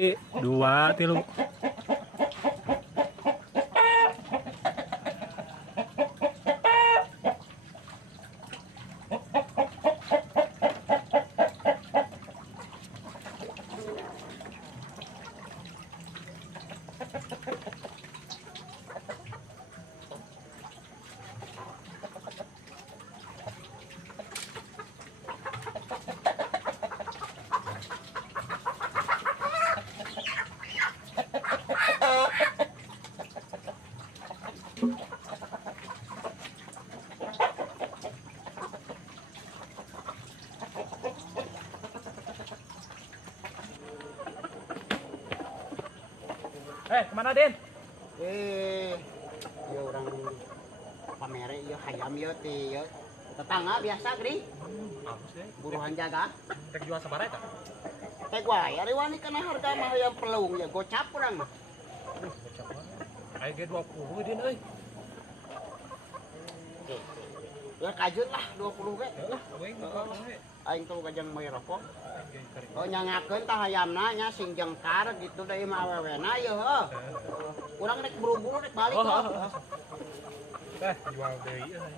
Dua, tilu. Kemana Den? Ya orang pamere ya hayam ya ti ya tetangga biasa geuning Bagus deh. buruhan jaga Tek jual sabaraha eta? teh wae ari wani kana harga mah hayam pelung ya gocap urang mah Aya ge 20 Den euy. ya kajut lah 20 ge Lah, we aing tuh kajang moy rokok oh nyangakeun tah hayamna nya sing jengkar gitu deui mah awewena ya heuh urang rek buru-buru rek balik kok Jual deui euy.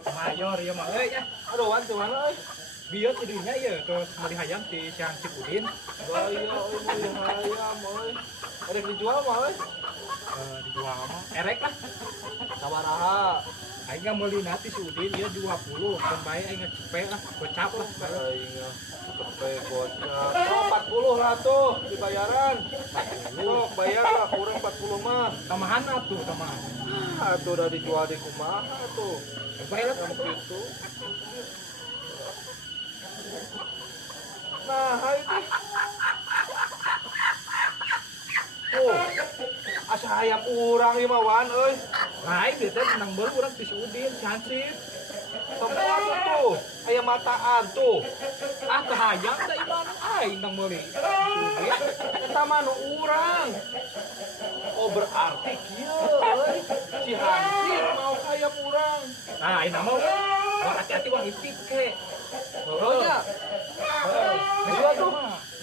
Mayor ya mah euy nya. aduh wan tuh mana euy Bieu ti dinya ieu terus meuli hayam ti Siang Cikudin. gaya euy moy hayam euy rek dijual mah euy Dijual mah erek lah. sabaraha Aing mah meuli nanti si Udin ieu 20, dan bae aing ngecepe lah, gocap lah. aing cepet gocap 40 lah tuh dibayaran sok bayar lah kurang 40 mah Tamahan atuh, tamahan. atuh udah dijual di kumaha tuh Bae lah yang gitu nah itu tuh asa hayam urang ieu mah wan euy Lain dia teh menang baru urang ti si Udin, si Hansip. semua tuh ayam mataan tuh Ah teu hayam da iman aing nang meuli. eta mah nu urang oh berarti kieu euy si Hansip mau hayam urang Nah, aing mah wang hati-hati wang istip ke. oh nya Geus tuh.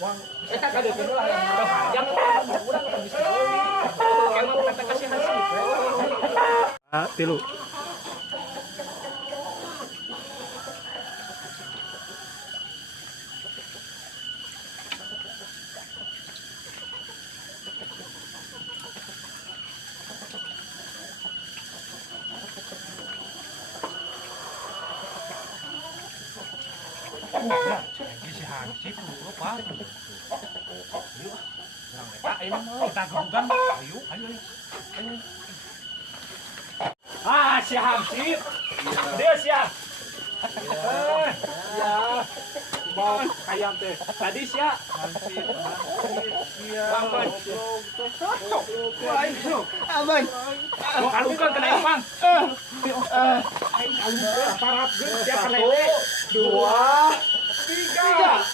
Wang eta kadeukkeun lah yang udah hayam urang kan bisa meuli. Kemah kata kasih Hansip. Tilu. Lagi si Hansip dulu Pak. Yuk. Ayo mau kita gabugan. Ayo, ayo. Ah, si Hansip. Dia siap. Ya. Mau ayam teh. Tadi siap. Hansip. Bang. aman Mau kalungkan kena empang. Aing kalungkan parap geus siap lele. 2 3